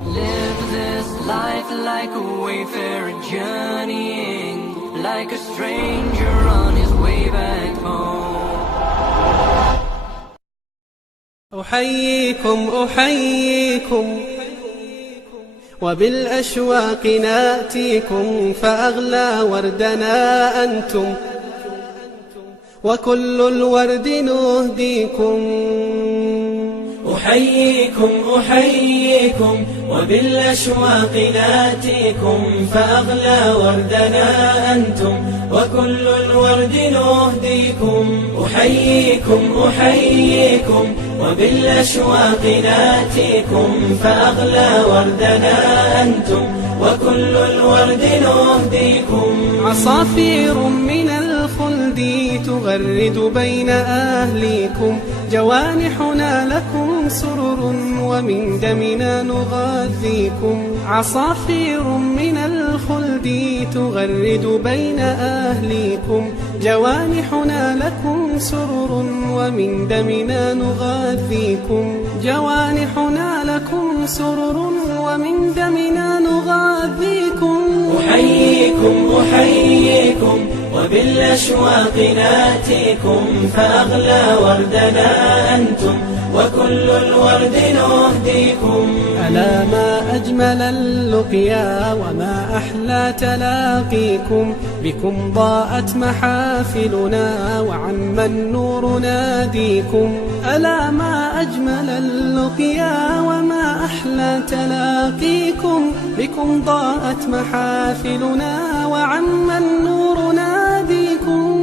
Live this life like a wayfarer journeying, like a stranger on his way back home. أحييكم وبالأشواق ناتيكم، فأغلى وردنا أنتم وكل الورد نهديكم. أحييكم وبالأشواق ناتيكم، فأغلى وردنا أنتم وكل الورد نهديكم. أحييكم وبالأشواق ناتيكم، فأغلى وردنا أنتم وكل الورد نهديكم. عصافير من الخلد تغرد بين أهليكم، جوانحنا لكم سرر ومن دمنا نغذيكم. عصافير من الخلد تغرد بين أهليكم، جوانحنا لكم سرر ومن دمنا نغذيكم. جوانحنا لكم سرر ومن دمنا نغذيكم. أحييكم وبالأشواق ناتيكم، فأغلى وردنا أنتم وكل الورد نهديكم. ألا ما أجمل اللقيا وما أحلى تلاقيكم، بكم ضاءت محافلنا وعم النور ناديكم. ألا ما أجمل اللقيا وما أحلى تلاقيكم، بكم ضاءت محافلنا وعم النور ناديكم.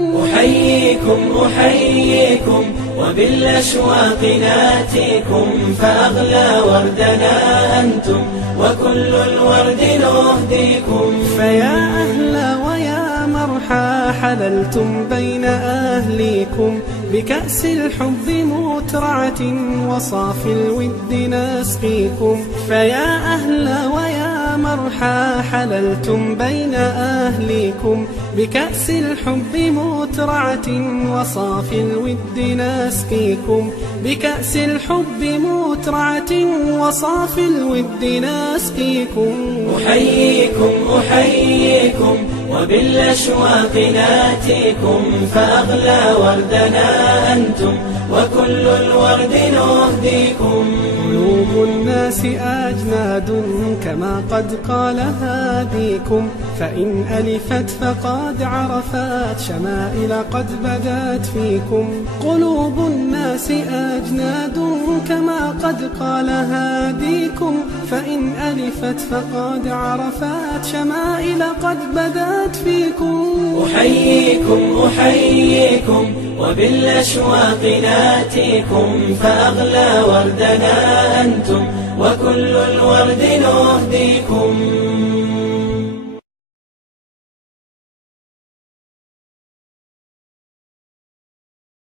أحييكم وبالأشواق ناتيكم، فأغلى وردنا أنتم وكل الورد نهديكم. فيا أهلا ويا مرحى حللتم بين أهليكم، بكأس الحب مترعة وصافي الود نسقيكم. فيا أهلا ويا مرحى حللتم بين أهليكم، بكأس الحب مترعة وصافي الود نسقيكم. بكأس الحب مترعة وصافي الود نسقيكم. أحييكم وبالأشواق ناتيكم، فأغلى وردنا أنتم وكل الورد نهديكم. قلوب الناس أجناد كما قد قال هاديكم، فإن ألفت فقد عرفت شمائل قد بدت فيكم. قلوب الناس أجناد كما قد قال هاديكم، فإن ألفت فقد عرفت شمائل قد بدت فيكم. أحييكم وبالأشواق ناتيكم، فأغلى وردنا أنتم وكل الورد نهديكم.